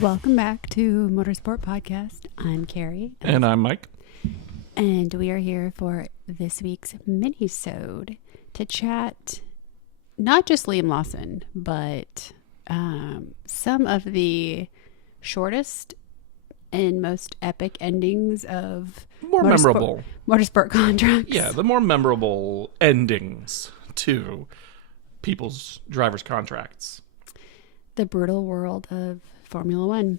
Welcome back to Motorsport Podcast. I'm Carrie. And I'm Mike. And we are here for this week's mini-sode to chat not just Liam Lawson, but some of the shortest and most epic endings of memorable motorsport contracts. Yeah, the more memorable endings to people's drivers' contracts. The brutal world of Formula One.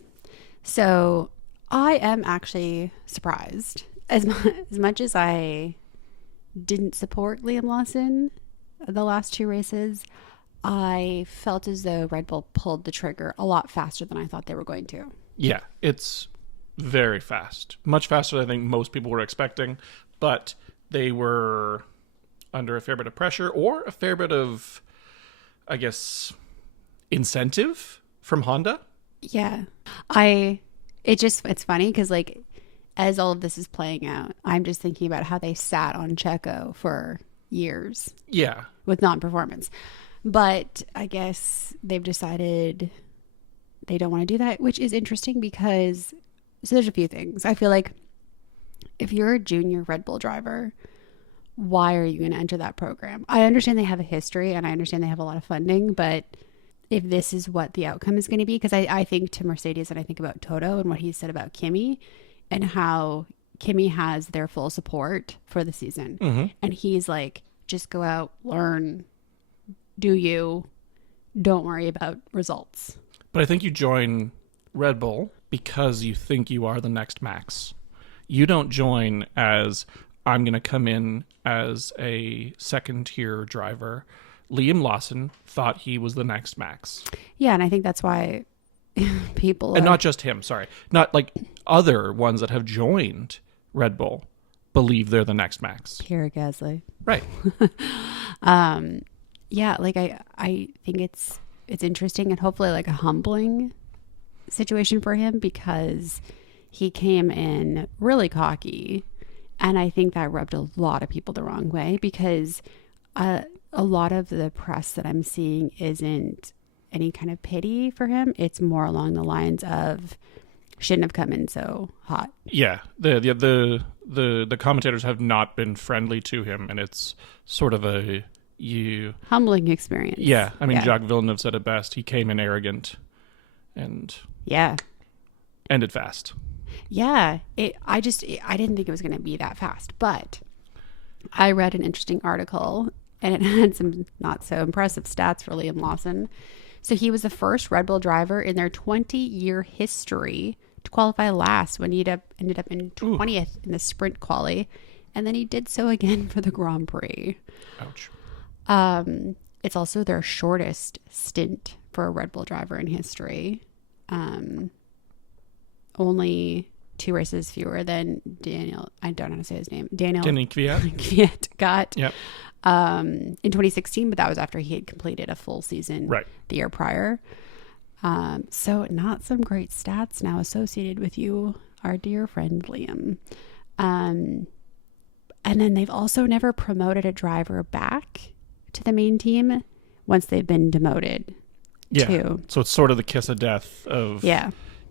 So I am actually surprised. As much as I didn't support Liam Lawson the last two races, I felt as though Red Bull pulled the trigger a lot faster than I thought they were going to. Yeah, it's very fast. Much faster than I think most people were expecting. But they were under a fair bit of pressure or a fair bit of, I guess, incentive from Honda. Yeah. It's funny because like as all of this is playing out, I'm just thinking about how they sat on Checo for years. Yeah. With non-performance. But I guess they've decided they don't want to do that, which is interesting because, so there's a few things. I feel like if you're a junior Red Bull driver, why are you going to enter that program? I understand they have a history and I understand they have a lot of funding, but if this is what the outcome is going to be, because I think to Mercedes and I think about Toto and what he said about Kimi and how Kimi has their full support for the season. Mm-hmm. And he's like, just go out, learn, do you, don't worry about results. But I think you join Red Bull because you think you are the next Max. You don't join as, I'm going to come in as a second-tier driver. Liam Lawson thought he was the next Max. Yeah, and I think that's why people... And not just him, sorry. Not like other ones that have joined Red Bull believe they're the next Max. Pierre Gasly. Right. Yeah, like I think it's interesting and hopefully like a humbling situation for him because he came in really cocky and I think that rubbed a lot of people the wrong way because a lot of the press that I'm seeing isn't any kind of pity for him. It's more along the lines of shouldn't have come in so hot. Yeah, the commentators have not been friendly to him, and it's sort of a humbling experience. Yeah, I mean, Jacques Villeneuve said it best. He came in arrogant, and ended fast. Yeah, I didn't think it was going to be that fast, but I read an interesting article, and it had some not so impressive stats for Liam Lawson. So he was the first Red Bull driver in their 20-year history to qualify last when he ended up in 20th in the sprint quali. And then he did so again for the Grand Prix. Ouch. It's also their shortest stint for a Red Bull driver in history. Only 2 races fewer than Daniel. I don't know how to say his name. Daniel Kvyat got. Yep. In 2016, but that was after he had completed a full season the year prior. So not some great stats now associated with you, our dear friend Liam. And then they've also never promoted a driver back to the main team once they've been demoted. Yeah. Too. So it's sort of the kiss of death of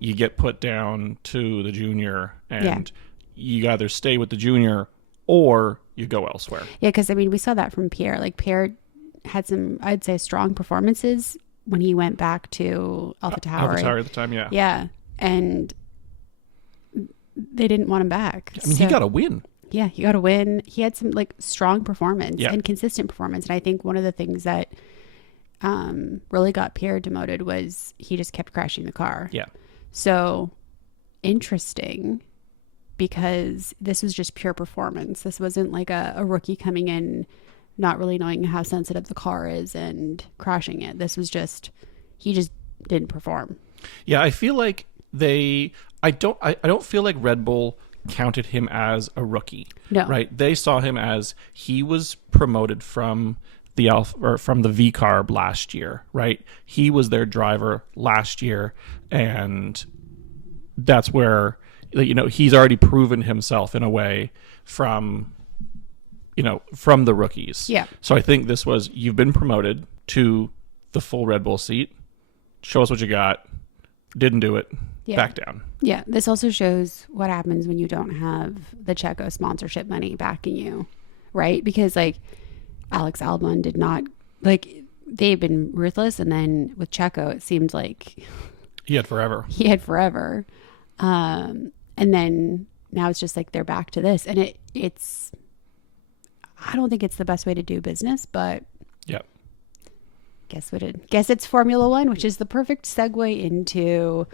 you get put down to the junior and you either stay with the junior or you go elsewhere. Yeah, because I mean, we saw that from Pierre. Like Pierre had some, I'd say, strong performances when he went back to AlphaTauri at the time, yeah. Yeah, and they didn't want him back. I mean, he got a win. Yeah, he got a win. He had some like strong performance and consistent performance. And I think one of the things that really got Pierre demoted was he just kept crashing the car. Yeah. So interesting. Because this was just pure performance. This wasn't like a rookie coming in, not really knowing how sensitive the car is and crashing it. This was just, he just didn't perform. Yeah, I feel like I don't feel like Red Bull counted him as a rookie. No. Right? They saw him as he was promoted from from the V carb last year, right? He was their driver last year, and that's where he's already proven himself in a way from the rookies. Yeah. So I think this was, you've been promoted to the full Red Bull seat. Show us what you got. didn't do it. Yeah. Back down. Yeah. This also shows what happens when you don't have the Checo sponsorship money backing you, right? Because like Alex Albon did not, like, they've been ruthless, and then with Checo it seemed like he had forever. And then now it's just like they're back to this, and it's I don't think it's the best way to do business, but yep. Guess it's Formula One, which is the perfect segue into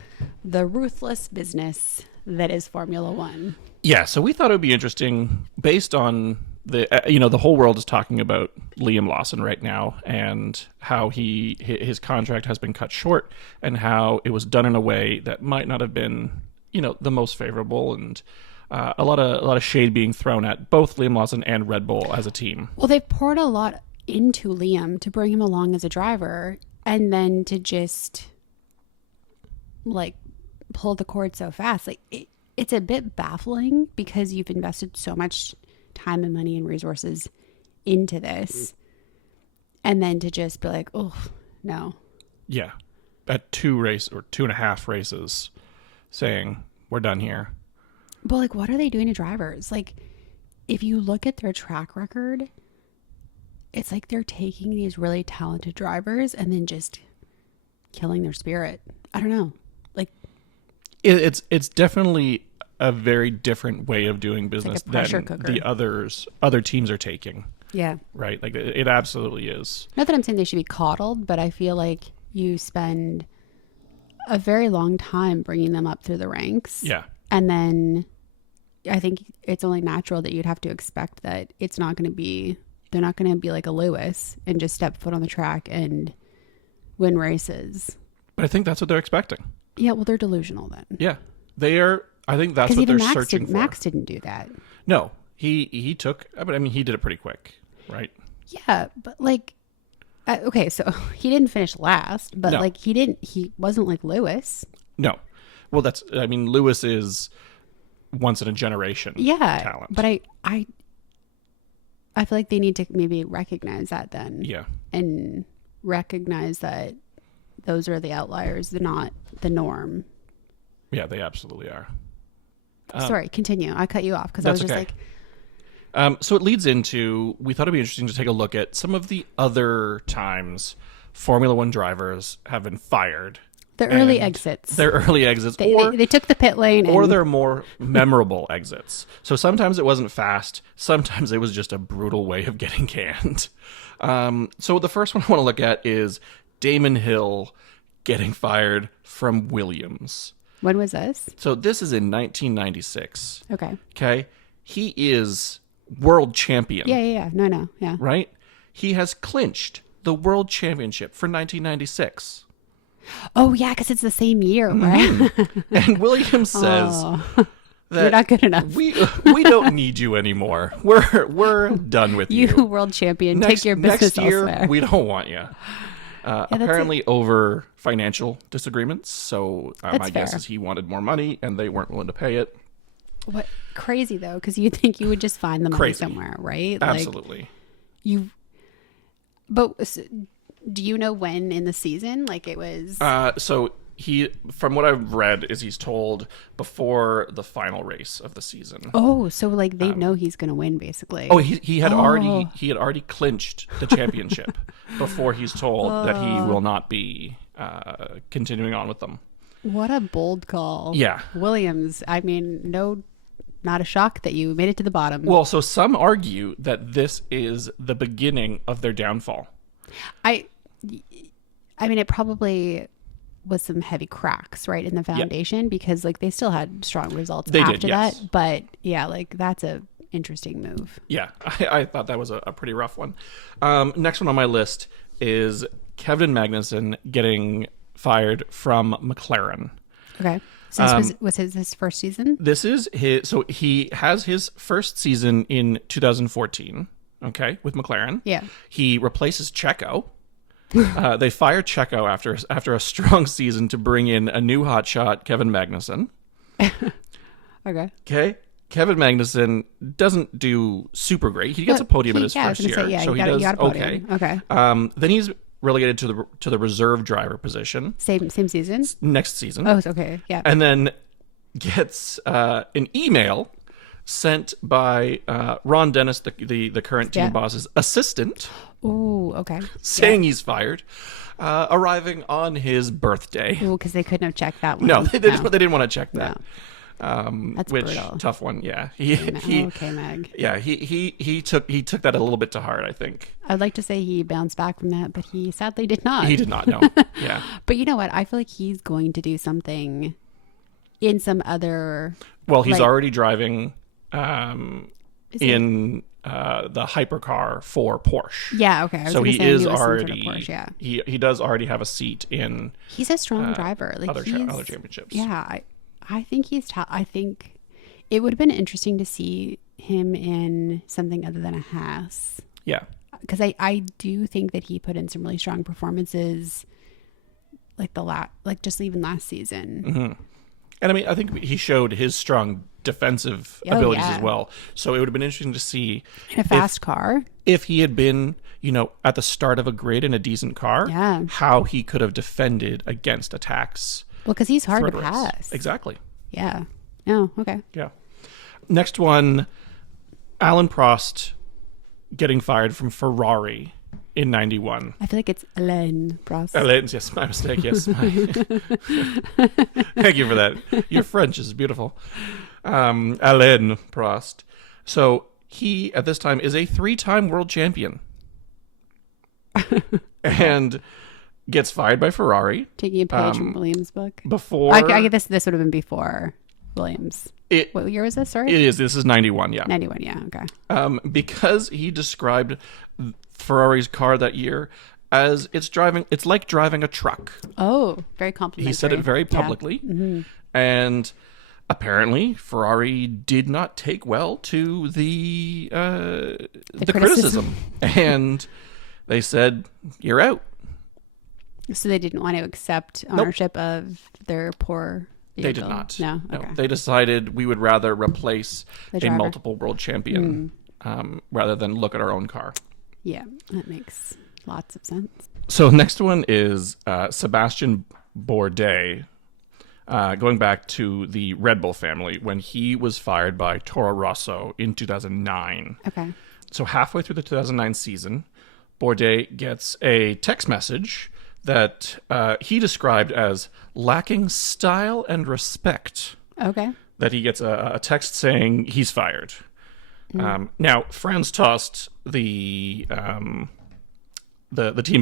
the ruthless business that is Formula One. Yeah, so we thought it would be interesting based on the whole world is talking about Liam Lawson right now, and how his contract has been cut short, and how it was done in a way that might not have been, the most favorable, and a lot of shade being thrown at both Liam Lawson and Red Bull as a team. Well, they've poured a lot into Liam to bring him along as a driver, and then to just like pull the cord so fast. Like it's a bit baffling, because you've invested so much time and money and resources into this, and then to just be like, oh no. Yeah, at 2.5 races, saying we're done here. But like, what are they doing to drivers? Like, if you look at their track record, it's like they're taking these really talented drivers and then just killing their spirit. I don't know. Like, it's definitely a very different way of doing business like than cooker. the other teams are taking. Yeah. Right? Like, it absolutely is. Not that I'm saying they should be coddled, but I feel like you spend a very long time bringing them up through the ranks. Yeah. And then I think it's only natural that you'd have to expect that they're not going to be like a Lewis and just step foot on the track and win races. But I think that's what they're expecting. Yeah, well, they're delusional then. Yeah. They are. I think that's what they're searching for. Max didn't do that. No, he took, but I mean, he did it pretty quick, right? Yeah, but like, okay, so he didn't finish last, but No. like he wasn't like Lewis. No. Well, Lewis is once in a generation talent. But I feel like they need to maybe recognize that then. Yeah. And recognize that those are the outliers. They're not the norm. Yeah, they absolutely are. Sorry, continue. I cut you off because I was just okay. like... So it leads into, we thought it'd be interesting to take a look at some of the other times Formula One drivers have been fired. Their early exits. They took the pit lane. Or their more memorable exits. So sometimes it wasn't fast. Sometimes it was just a brutal way of getting canned. So the first one I want to look at is Damon Hill getting fired from Williams. When was this? So this is in 1996. Okay. He is world champion. Yeah. No. Yeah. Right? He has clinched the world championship for 1996. Oh, yeah, because it's the same year, right? Mm-hmm. And Williams says that you're not good enough. We don't need you anymore. We're done with you. You world champion. Take your business next year, elsewhere. we don't want you. Apparently over financial disagreements. So my guess is he wanted more money and they weren't willing to pay it. What crazy though, because you think you would just find the money somewhere, right? Absolutely. But do you know when in the season? Like it was. So he, from what I've read, is he's told before the final race of the season. Oh, so like they know he's going to win, basically. Oh, he had already clinched the championship before he's told that he will not be continuing on with them. What a bold call. Yeah. Williams, I mean, not a shock that you made it to the bottom. Well, so some argue that this is the beginning of their downfall. I mean, it probably was some heavy cracks, right, in the foundation, because like they still had strong results after that. But yeah, like that's a interesting move. Yeah, I thought that was a pretty rough one. Next one on my list is Kevin Magnussen getting fired from McLaren. Okay. So this was his first season? This is his. So he has his first season in 2014. Okay, with McLaren. Yeah. He replaces Checo. They fire Checo after a strong season to bring in a new hotshot, Kevin Magnussen. Okay. Kevin Magnussen doesn't do super great. He gets a podium in his first year, so he does okay. Okay. Then he's relegated to the reserve driver position Same season. next season. Oh, okay. Yeah. And then gets an email sent by Ron Dennis, the current team boss's assistant, Ooh, okay. saying he's fired, arriving on his birthday. Ooh, because they couldn't have checked that one. No, they didn't want to check that. That's which brutal. Tough one. Yeah, Okay, Meg. Yeah, he took that a little bit to heart, I think. I'd like to say he bounced back from that, but he sadly did not. He did not know. Yeah. But you know what? I feel like he's going to do something in some other. Well, he's like, already driving in the hypercar for Porsche. Yeah. Okay. I was So gonna he say is he was some sort of already Porsche, yeah. he does already have a seat in He's a strong driver. Like other championships. Yeah, I think he's. I think it would have been interesting to see him in something other than a Haas. Yeah. Because I do think that he put in some really strong performances, like just even last season. Mm-hmm. And I mean, I think he showed his strong defensive abilities as well. So it would have been interesting to see in a fast car. If he had been, at the start of a grid in a decent car, how he could have defended against attacks. Well, because he's hard to pass. Exactly. Yeah. Oh, okay. Yeah. Next one, Alan Prost getting fired from Ferrari in 91. I feel like it's Alain Prost. Alain, yes, my mistake, yes. Thank you for that. Your French is beautiful. Alain Prost. So he, at this time, is a 3-time world champion. And gets fired by Ferrari. Taking a page from Williams' book. Before... I guess this would have been before Williams. What year was this, sorry? It is. This is 91, yeah. 91, yeah, okay. Because he described Ferrari's car that year as it's like driving a truck. Oh, very complimentary. He said it very publicly. Yeah. Mm-hmm. And apparently Ferrari did not take well to the criticism. And they said, "You're out." So they didn't want to accept ownership of their poor vehicle. They did not. No. Okay. They decided we would rather replace a multiple world champion rather than look at our own car. Yeah, that makes lots of sense. So next one is Sebastian Bourdais, going back to the Red Bull family when he was fired by Toro Rosso in 2009. Okay. So halfway through the 2009 season, Bourdais gets a text message that he described as lacking style and respect. Okay. That he gets a text saying he's fired. Now, Franz Tost, the team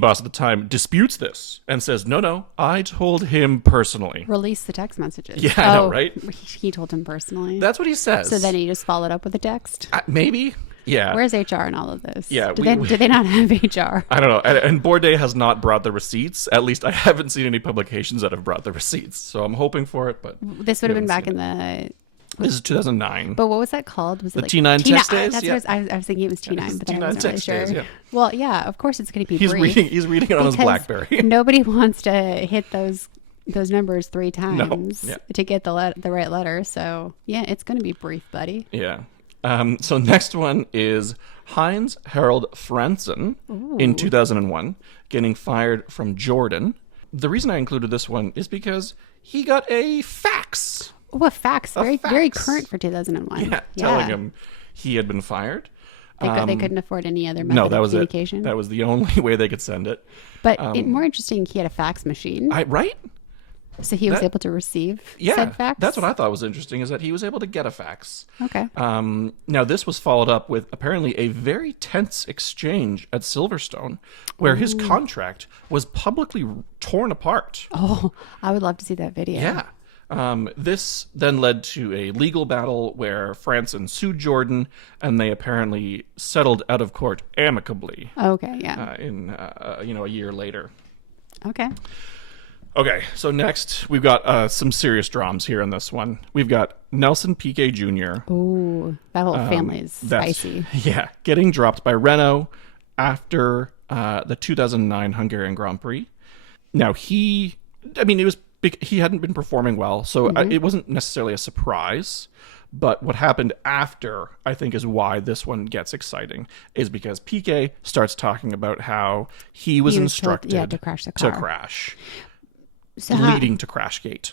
boss at the time, disputes this and says, no, I told him personally. Release the text messages. Yeah, I know, right? He told him personally. That's what he says. So then he just followed up with a text? Maybe. Yeah. Where's HR in all of this? Yeah. Do they not have HR? I don't know. And Bourdais has not brought the receipts. At least I haven't seen any publications that have brought the receipts. So I'm hoping for it, but... This would have been back in the... This is 2009. But what was that called? Was it the T9 text days? That's what I was thinking it was T9, but I wasn't really sure. Days, yeah. Well, yeah, of course it's going to be brief. He's reading it on his BlackBerry. Nobody wants to hit those numbers 3 times to get the right letter. So, yeah, it's going to be brief, buddy. Yeah. So next one is Heinz Harald Frentzen in 2001 getting fired from Jordan. The reason I included this one is because he got a fax. Oh, a fax. Very current for 2001. Yeah, telling him he had been fired. They couldn't afford any other method of communication. That was the only way they could send it. But more interesting, he had a fax machine. Right? So he was able to receive said fax? That's what I thought was interesting, is that he was able to get a fax. Okay. Now, this was followed up with apparently a very tense exchange at Silverstone where his contract was publicly torn apart. Oh, I would love to see that video. Yeah. This then led to a legal battle where Franzen sued Jordan, and they apparently settled out of court amicably. Okay, yeah. A year later. Okay. Okay, so next we've got some serious dramas here in this one. We've got Nelson Piquet Jr. Ooh, that whole family is spicy. Yeah, getting dropped by Renault after the 2009 Hungarian Grand Prix. Now he hadn't been performing well, so it wasn't necessarily a surprise. But what happened after, I think, is why this one gets exciting, is because Piquet starts talking about how he was instructed told, to crash the car. Leading to Crashgate.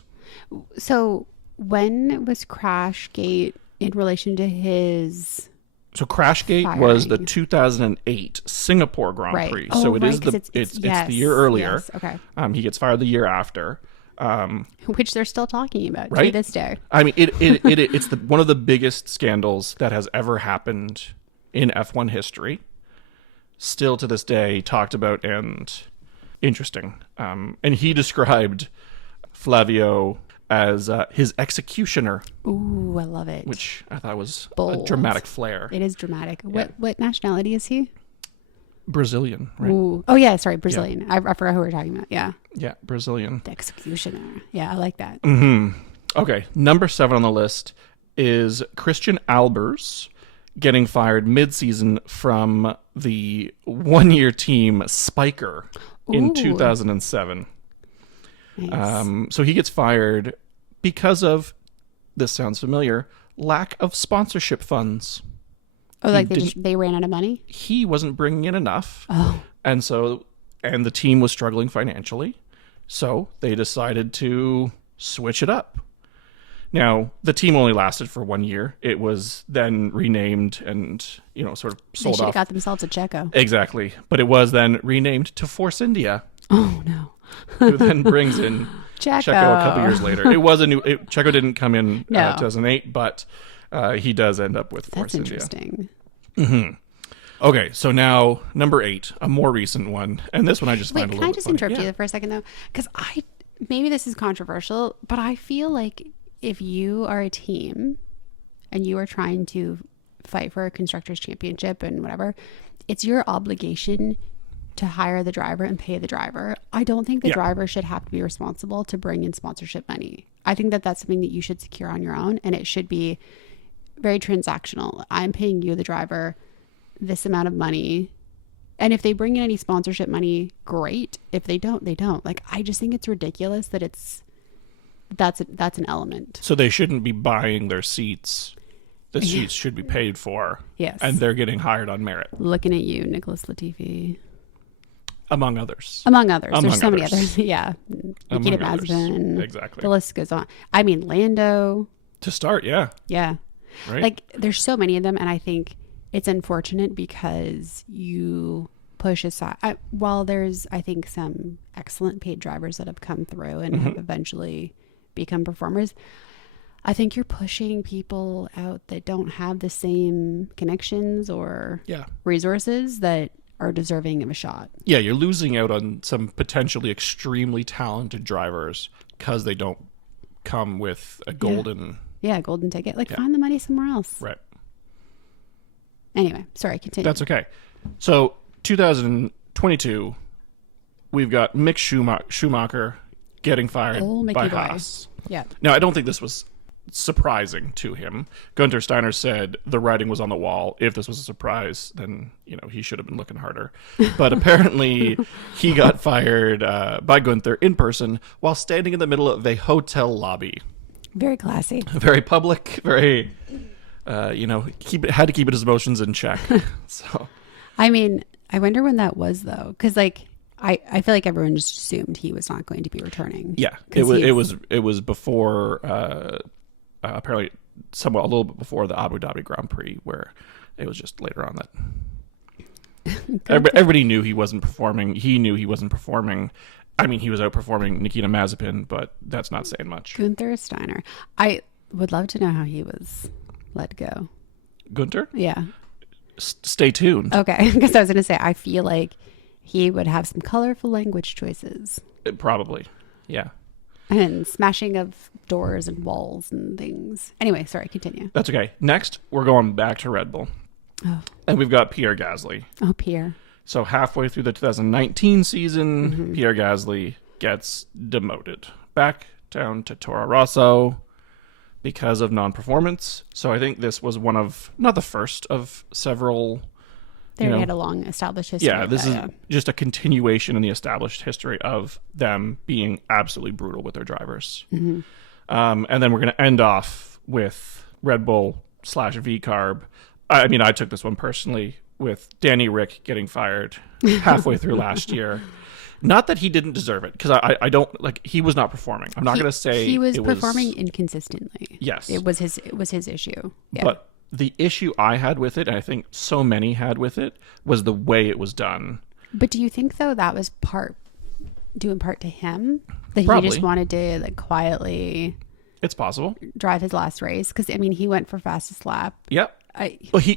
So when was Crashgate in relation to his... So Crashgate was the 2008 Singapore Grand Prix. So it's the year earlier. Yes, okay. He gets fired the year after. Which they're still talking about right? to this day. I mean, it's one of the biggest scandals that has ever happened in F1 history. Still to this day talked about and interesting. And he described Flavio as his executioner. Ooh, I love it. Which I thought was bold. A dramatic flair. It is dramatic. Yeah. What nationality is he? Brazilian, right? Ooh. Oh, yeah, sorry, Brazilian. Yeah. I forgot who we were talking about. Yeah. Yeah, Brazilian. The executioner. Yeah, I like that. Mm-hmm. Okay, number 7 on the list is Christian Albers getting fired mid-season from the one-year team Spiker in 2007. Nice. So he gets fired because of, this sounds familiar, lack of sponsorship funds. Oh, like they ran out of money? He wasn't bringing in enough. Oh. And the team was struggling financially. So they decided to switch it up. Now, the team only lasted for 1 year. It was then renamed and, sort of sold off. They should have got themselves a Checo. Exactly. But it was then renamed to Force India. Oh, no. Who then brings in Checo a couple years later. It was Checo didn't come in 2008, but he does end up with Force India. That's interesting. Mm-hmm. Okay, so now number 8, a more recent one, and this one I just find a little bit Can I just interrupt you for a second though? Because maybe this is controversial, but I feel like if you are a team and you are trying to fight for a constructors championship and whatever, it's your obligation to hire the driver and pay the driver. I don't think the driver should have to be responsible to bring in sponsorship money. I think that that's something that you should secure on your own, and it should be very transactional. I'm paying you, the driver, this amount of money, and if they bring in any sponsorship money, great. If they don't, they don't. Like, I just think it's ridiculous that that's an element. So they shouldn't be buying their seats. The seats should be paid for. Yes. And they're getting hired on merit. Looking at you, Nicholas Latifi. Among others. There's so many others. Yeah. Nikita Mazepin. Exactly. The list goes on. I mean, Lando. To start, yeah. Yeah. Right. Like, there's so many of them, and I think it's unfortunate because you push aside. While there's, I think, some excellent paid drivers that have come through and have eventually become performers, I think you're pushing people out that don't have the same connections or resources that are deserving of a shot. Yeah, you're losing out on some potentially extremely talented drivers because they don't come with a golden... Yeah, golden ticket. Like, find the money somewhere else. Right. Anyway, sorry, continue. That's okay. So, 2022, we've got Mick Schumacher getting fired by Haas. Yeah. Now, I don't think this was surprising to him. Gunther Steiner said the writing was on the wall. If this was a surprise, then he should have been looking harder. But apparently he got fired by Gunther in person while standing in the middle of a hotel lobby. Very classy. Very public. Very had to keep his emotions in check. So I mean, I wonder when that was though, because I feel like everyone just assumed he was not going to be returning. Yeah, it was before apparently a little bit before the Abu Dhabi Grand Prix, where it was just later on that everybody knew he wasn't performing. He knew he wasn't performing. I mean, he was outperforming Nikita Mazepin, but that's not saying much. Gunther Steiner. I would love to know how he was let go. Gunther? Yeah. Stay tuned. Okay, because I was going to say, I feel like he would have some colorful language choices. Probably, yeah. And smashing of doors and walls and things. Anyway, sorry, continue. That's okay. Next, we're going back to Red Bull. Oh. And we've got Pierre Gasly. Oh, Pierre. So halfway through the 2019 season, Pierre Gasly gets demoted back down to Toro Rosso because of non-performance. So I think this was one of, not the first of several. They had a long established history. Yeah, this is just a continuation in the established history of them being absolutely brutal with their drivers. Mm-hmm. And then we're going to end off with Red Bull / V carb. I mean, I took this one personally with Danny Rick getting fired halfway through last year. Not that he didn't deserve it, because I don't like, he was not performing. I'm not going to say he was performing inconsistently. Yes, it was his issue. Yeah. But the issue I had with it, and I think so many had with it, was the way it was done. But do you think though that was due in part to him, that Probably. he just wanted to like quietly? It's possible. Drive his last race, because I mean he went for fastest lap. Yep.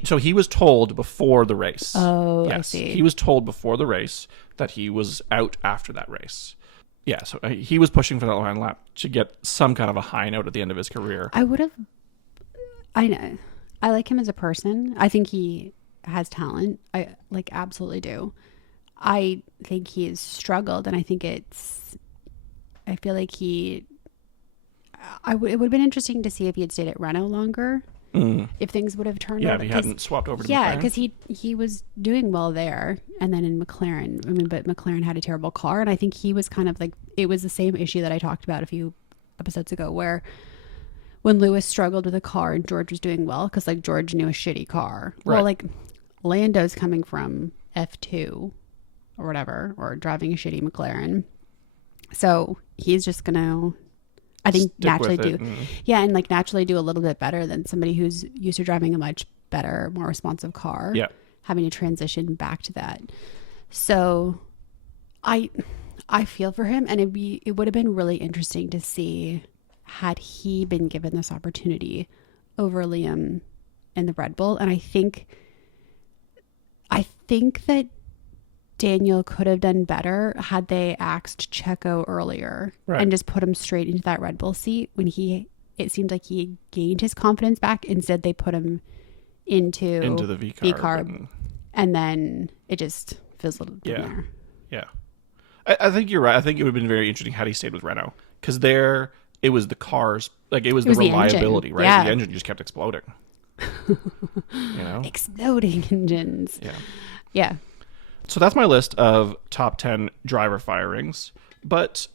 So he was told before the race. Oh, yes, I see. He was told before the race that he was out after that race. Yeah, so he was pushing for that line lap to get some kind of a high note at the end of his career. I know. I like him as a person. I think he has talent. I like absolutely do. I think he has struggled, and I think I feel like it would have been interesting to see if he had stayed at Renault longer. If things would have turned Yeah, out. if he hadn't swapped over to McLaren. Yeah, because he was doing well there, and then in McLaren, I mean, but McLaren had a terrible car, and I think he was kind of like, it was the same issue that I talked about a few episodes ago, where when Lewis struggled with a car and George was doing well, because like George knew a shitty car. Right. Well, like Lando's coming from F2 or whatever, or driving a shitty McLaren, so he's just gonna, I think, naturally do. Yeah, and like naturally do a little bit better than somebody who's used to driving a much better, more responsive car. Yeah. Having to transition back to that. So I feel for him, and it would have been really interesting to see had he been given this opportunity over Liam in the Red Bull. And I think that Daniel could have done better had they axed Checo earlier, right, and just put him straight into that Red Bull seat when it seemed like he gained his confidence back. Instead, they put him into the V carb, and then it just fizzled in there. Yeah. I think you're right. I think it would have been very interesting had he stayed with Renault, because there it was the cars, like it was the reliability, right? Yeah. The engine just kept exploding. Exploding engines. Yeah. So that's my list of top 10 driver firings. But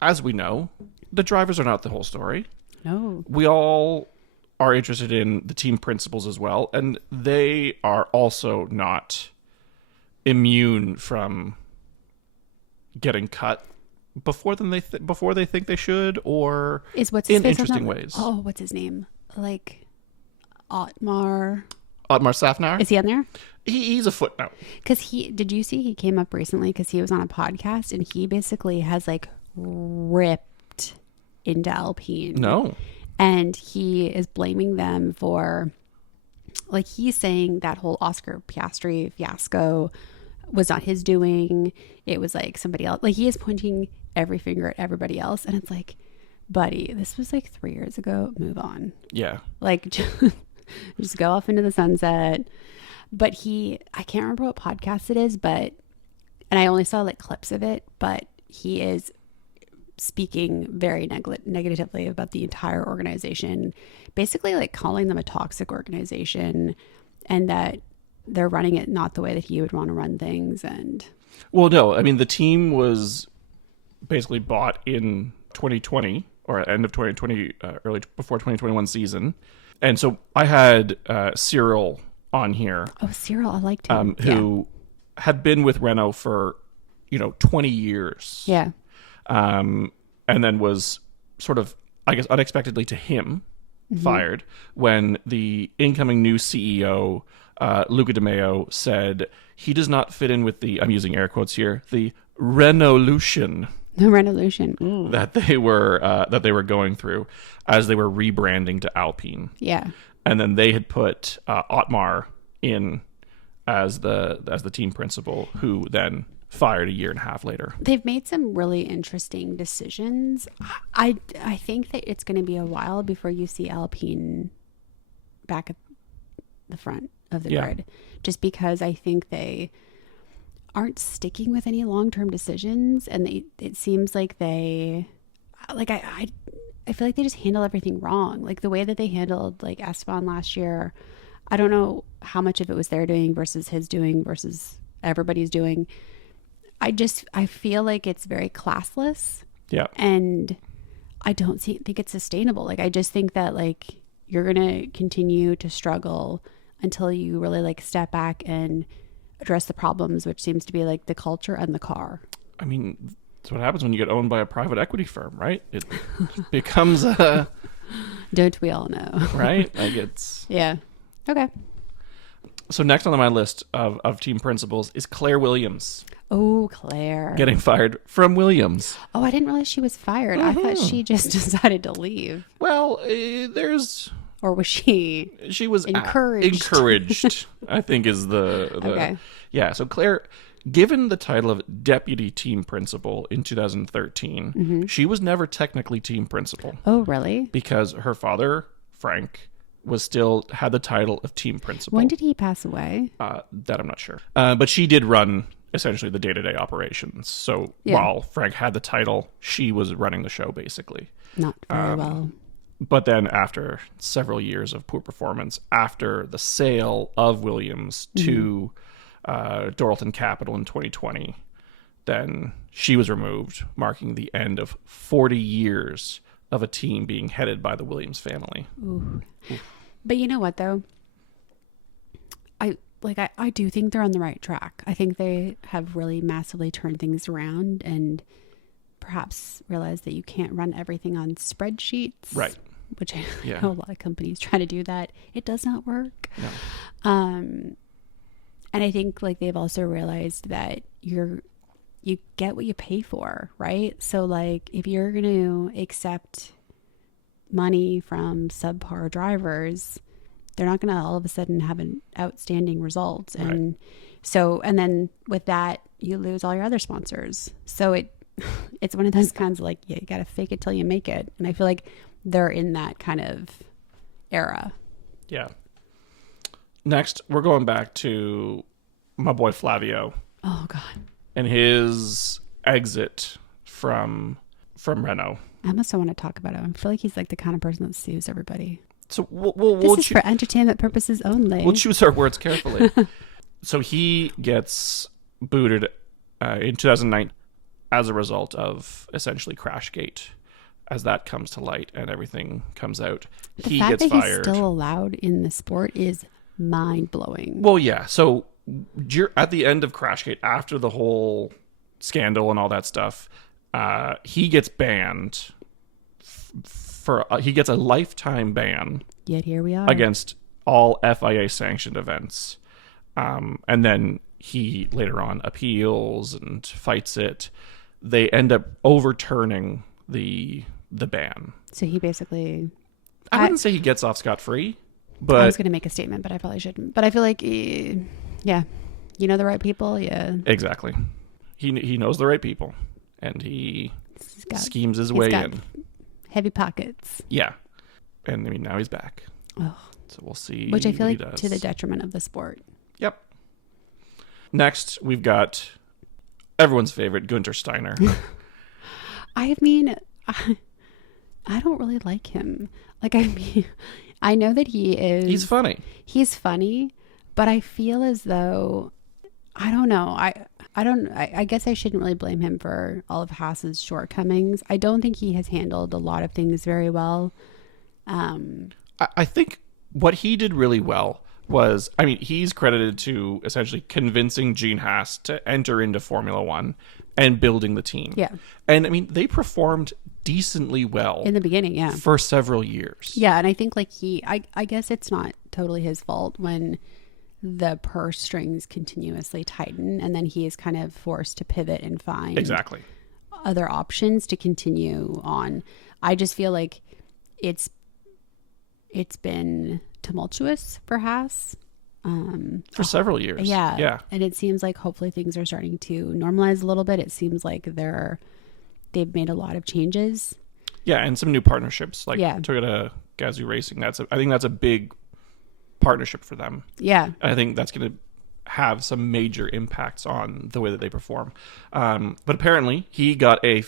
as we know, the drivers are not the whole story. No. We all are interested in the team principals as well, and they are also not immune from getting cut before they think they should, or in interesting ways. Oh, what's his name? Like Otmar Safnar? Is he on there? He's a footnote. Because did you see he came up recently because he was on a podcast, and he basically has like ripped into Alpine. No. And he is blaming them for, like, he's saying that whole Oscar Piastri fiasco was not his doing. It was like somebody else. Like, he is pointing every finger at everybody else. And it's like, buddy, this was like 3 years ago. Move on. Yeah. Like, just go off into the sunset. But I can't remember what podcast it is, and I only saw like clips of it, but he is speaking very negatively about the entire organization, basically like calling them a toxic organization, and that they're running it not the way that he would want to run things. And well, no, I mean, the team was basically bought in 2020 or end of 2020, early before 2021 season. And so I had Cyril on here. Oh, Cyril, I liked him. Who had been with Renault for 20 years. Yeah. And then was sort of, I guess, unexpectedly to him, fired when the incoming new CEO, Luca De Meo, said he does not fit in with the, I'm using air quotes here, the Renaulution. The Renaulution. That they were going through as they were rebranding to Alpine. Yeah. And then they had put Otmar in as the team principal, who then fired a year and a half later. They've made some really interesting decisions. I think that it's going to be a while before you see Alpine back at the front of the grid, just because I think they aren't sticking with any long-term decisions, and it seems like they, like, I feel like they just handle everything wrong. Like the way that they handled like Esteban last year, I don't know how much of it was their doing versus his doing versus everybody's doing. I feel like it's very classless. Yeah. And I don't think it's sustainable. Like, I just think that, like, you're going to continue to struggle until you really like step back and address the problems, which seems to be like the culture and the car. I mean, that's what happens when you get owned by a private equity firm, right? It becomes a... Don't we all know? Right? Like it's... Yeah. Okay. So next on my list of team principals is Claire Williams. Oh, Claire. Getting fired from Williams. Oh, I didn't realize she was fired. I thought she just decided to leave. Well, there's... Or was she? She was encouraged. Encouraged, I think is the okay. Yeah, so Claire, given the title of deputy team principal in 2013, she was never technically team principal. Oh, really? Because her father, Frank, had the title of team principal. When did he pass away? That I'm not sure. But she did run essentially the day-to-day operations. So while Frank had the title, she was running the show basically. Not very well. But then after several years of poor performance, after the sale of Williams to Doralton Capital in 2020, then she was removed, marking the end of 40 years of a team being headed by the Williams family. Ooh. But you know what, though? I do think they're on the right track. I think they have really massively turned things around and perhaps realized that you can't run everything on spreadsheets. Right. Which I know a lot of companies try to do that. It does not work. No. And I think like they've also realized that you get what you pay for, right? So like if you're going to accept money from subpar drivers, they're not going to all of a sudden have an outstanding result. And so, and then with that, you lose all your other sponsors. So it's one of those kinds of like, you got to fake it till you make it. And I feel like they're in that kind of era. Yeah. Next, we're going back to my boy Flavio. Oh, God. And his exit from Renault. I almost don't want to talk about him. I feel like he's like the kind of person that sues everybody. So this is for entertainment purposes only. We'll choose our words carefully. So he gets booted in 2009 as a result of essentially Crashgate. As that comes to light and everything comes out, he gets fired. The fact that he's still allowed in the sport is mind-blowing. Well, yeah. So at the end of Crashgate, after the whole scandal and all that stuff, he gets banned he gets a lifetime ban. Yet here we are. Against all FIA sanctioned events. And then he later on appeals and fights it. They end up overturning the ban. So he basically... I wouldn't say he gets off scot-free, but... I was going to make a statement, but I probably shouldn't. But I feel like, yeah, you know the right people, yeah. Exactly. He knows the right people, and he schemes his way in. Heavy pockets. Yeah. And I mean, now he's back. Oh. So we'll see. Which I feel like to the detriment of the sport. Yep. Next, we've got everyone's favorite, Gunter Steiner. I mean, I don't really like him. Like, I mean, I know that he's funny. He's funny, but I feel as though, I don't know. I guess I shouldn't really blame him for all of Haas's shortcomings. I don't think he has handled a lot of things very well. I think what he did really well was, I mean, he's credited to essentially convincing Gene Haas to enter into Formula One and building the team. Yeah. And I mean, they performed decently well in the beginning, yeah, for several years. Yeah. And I think like I guess it's not totally his fault when the purse strings continuously tighten and then he is kind of forced to pivot and find exactly other options to continue on. I just feel like it's been tumultuous for Haas for several years. Yeah. And it seems like hopefully things are starting to normalize a little bit. It seems like they've made a lot of changes. Yeah, and some new partnerships like Toyota Gazoo Racing. I think that's a big partnership for them. Yeah. And I think that's going to have some major impacts on the way that they perform. But apparently he got a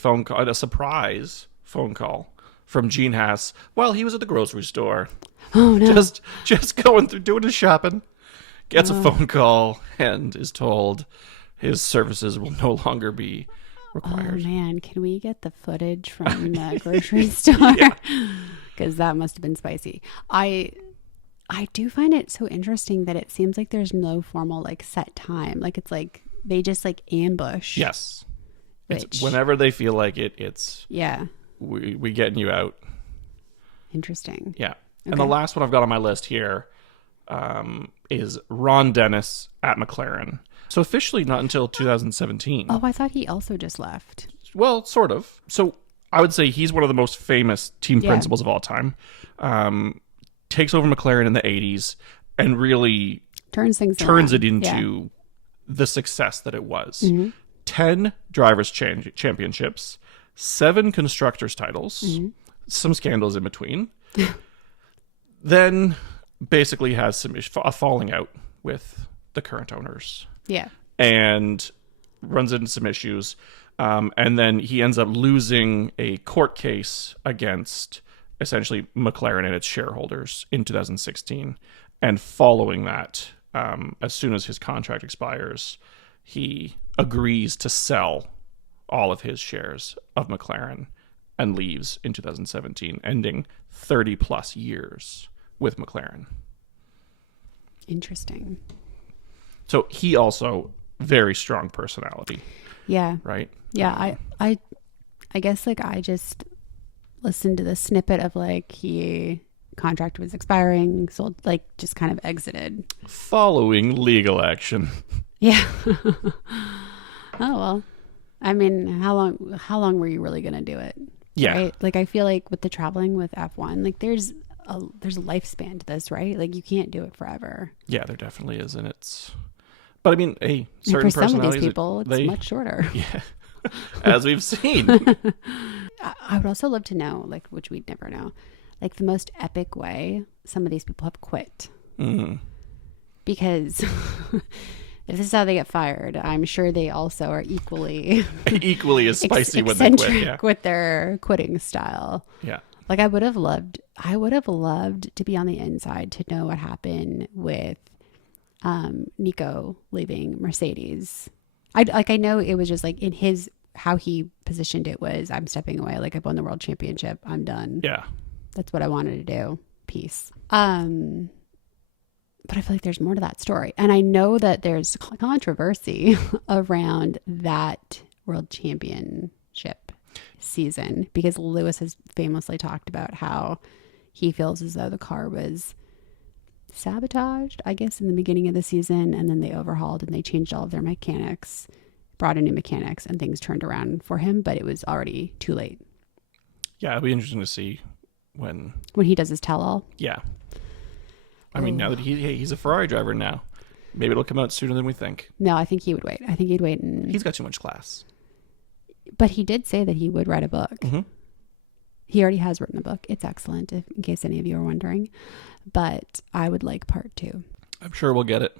surprise phone call from Gene Haas while he was at the grocery store. Oh no. Just going through doing his shopping. Gets a phone call and is told his services will no longer be required. Oh man, can we get the footage from the grocery store? because that must have been spicy. I do find it so interesting that it seems like there's no formal like set time. Like it's like they just like ambush. Yes. Which, It's whenever they feel like it, it's yeah. we getting you out. Interesting. Yeah. Okay. And the last one I've got on my list here is Ron Dennis at McLaren. So officially not until 2017. Oh, I thought he also just left. Well, sort of. So I would say he's one of the most famous team principals of all time. Takes over McLaren in the 80s and really turns it into the success that it was. 10 drivers' championships, 7 constructors' titles, some scandals in between. Then basically has a falling out with the current owners. Yeah. And runs into some issues. And then he ends up losing a court case against essentially McLaren and its shareholders in 2016. And following that, as soon as his contract expires, he agrees to sell all of his shares of McLaren and leaves in 2017, ending 30 plus years with McLaren. Interesting. So he also very strong personality. Yeah. Right? Yeah, I guess like I just listened to the snippet of like he contract was expiring, so like just kind of exited. Following legal action. Yeah. Oh well. I mean, how long were you really gonna do it? Yeah. Right? Like I feel like with the traveling with F1, like there's a lifespan to this, right? Like you can't do it forever. Yeah, there definitely is, and it's. But I mean, hey, certain and for some of personalities, these people, it's much shorter. Yeah, as we've seen. I would also love to know, like, which we'd never know, like the most epic way some of these people have quit. Because if this is how they get fired, I'm sure they also are equally as spicy when they quit. Yeah. With their quitting style. Yeah. Like I would have loved to be on the inside to know what happened with Nico leaving Mercedes. I know it was just like in his, how he positioned it was, I'm stepping away. Like I've won the world championship. I'm done. Yeah. That's what I wanted to do. Peace. But I feel like there's more to that story. And I know that there's controversy around that world championship season because Lewis has famously talked about how he feels as though the car was sabotaged, I guess, in the beginning of the season, and then they overhauled and they changed all of their mechanics, brought in new mechanics, and things turned around for him, but it was already too late. Yeah, it'll be interesting to see when he does his tell-all. Yeah. I mean, now that he's a Ferrari driver now, maybe it'll come out sooner than we think. No, I think he would wait. I think he'd wait. And he's got too much class. But he did say that he would write a book. Mm-hmm. He already has written a book. It's excellent, in case any of you are wondering. But I would like part 2. I'm sure we'll get it.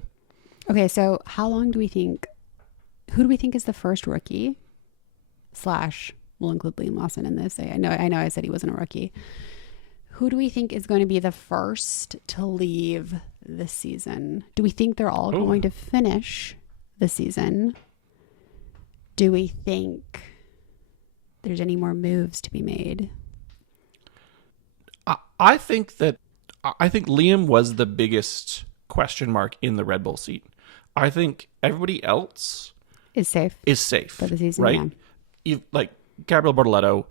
Okay, so who do we think is the first rookie / we'll include Liam Lawson in this. I know I said he wasn't a rookie. Who do we think is going to be the first to leave the season? Do we think they're all going to finish the season? Do we think there's any more moves to be made? I think Liam was the biggest question mark in the Red Bull seat. I think everybody else is safe for the season, right? Yeah. Like Gabriel Bortoleto,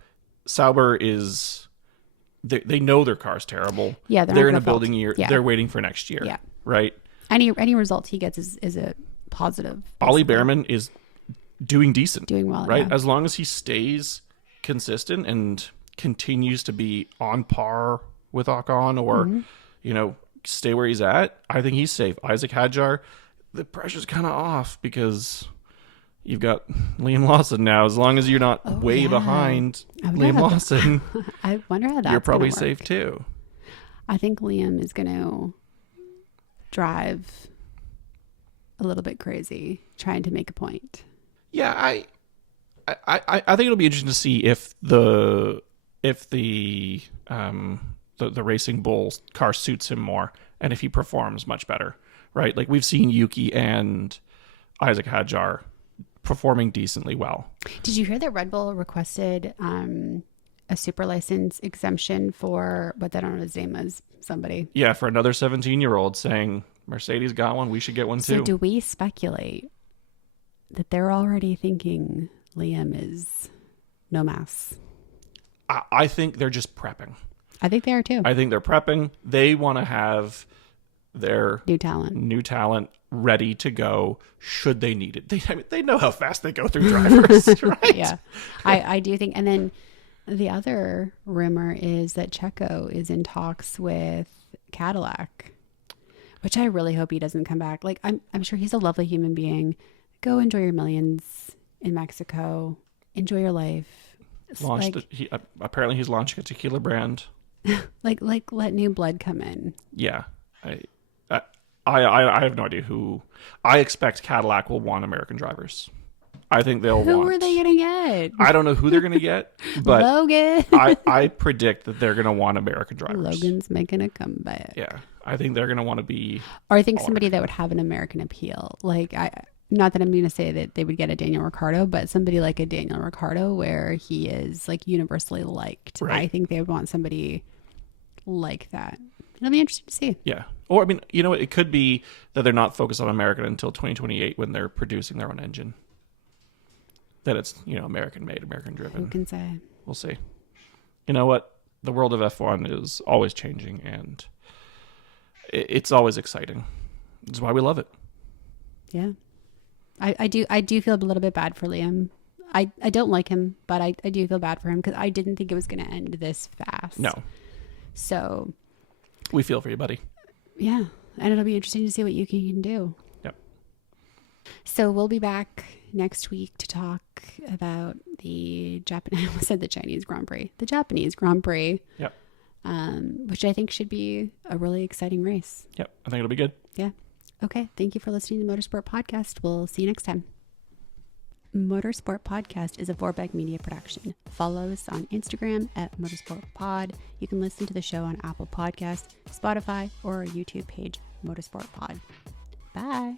Sauber is. They know their car's terrible. Yeah, they're in a building year. Yeah. They're waiting for next year. Yeah, right. Any result he gets is a positive. Basically. Ollie Behrman is doing decent, doing well, right? Yeah. As long as he stays consistent and continues to be on par with Ocon, or stay where he's at, I think he's safe. Isaac Hadjar, the pressure's kind of off because you've got Liam Lawson now. As long as you're not way behind Liam Lawson, I wonder how that's you're probably safe too. I think Liam is going to drive a little bit crazy, trying to make a point. Yeah, I think it'll be interesting to see if the Racing Bull car suits him more, and if he performs much better. Right, like we've seen Yuki and Isaac Hadjar performing decently well. Did you hear that Red Bull requested a super license exemption for, but I don't know what his name is, somebody. Yeah, for another 17-year-old saying Mercedes got one, we should get one too. So do we speculate that they're already thinking Liam is no mas? I think they're just prepping. I think they are too. I think they're prepping. They want to have their New talent ready to go should they need it. They know how fast they go through drivers, right? Yeah, I do think. And then the other rumor is that Checo is in talks with Cadillac, which I really hope he doesn't come back. Like, I'm sure he's a lovely human being. Go enjoy your millions in Mexico. Enjoy your life. Apparently he's launching a tequila brand. like let new blood come in. Yeah, I have no idea who. I expect Cadillac will want American drivers. I think they'll Who are they gonna get? I don't know who they're gonna get, but Logan. I predict that they're gonna want American drivers. Logan's making a comeback. Yeah, I think they're gonna want to be. Or I think somebody that would have an American appeal. Like, not that I'm going to say that they would get a Daniel Ricciardo, but somebody like a Daniel Ricciardo where he is like universally liked. Right. I think they would want somebody like that. It'll be interesting to see. Yeah. Or, I mean, it could be that they're not focused on American until 2028 when they're producing their own engine. That it's, American made, American driven. Who can say? We'll see. You know what? The world of F1 is always changing, and it's always exciting. That's why we love it. Yeah. I do feel a little bit bad for Liam. I don't like him, but I do feel bad for him because I didn't think it was going to end this fast. No. So. We feel for you, buddy. Yeah. And it'll be interesting to see what you can do. Yep. So we'll be back next week to talk about I almost said the Chinese Grand Prix. The Japanese Grand Prix. Yep. Which I think should be a really exciting race. Yep. I think it'll be good. Yeah. Okay. Thank you for listening to Motorsport Podcast. We'll see you next time. Motorsport Podcast is a Fourbeck Media production. Follow us on Instagram at Motorsport Pod. You can listen to the show on Apple Podcasts, Spotify, or our YouTube page, Motorsport Pod. Bye.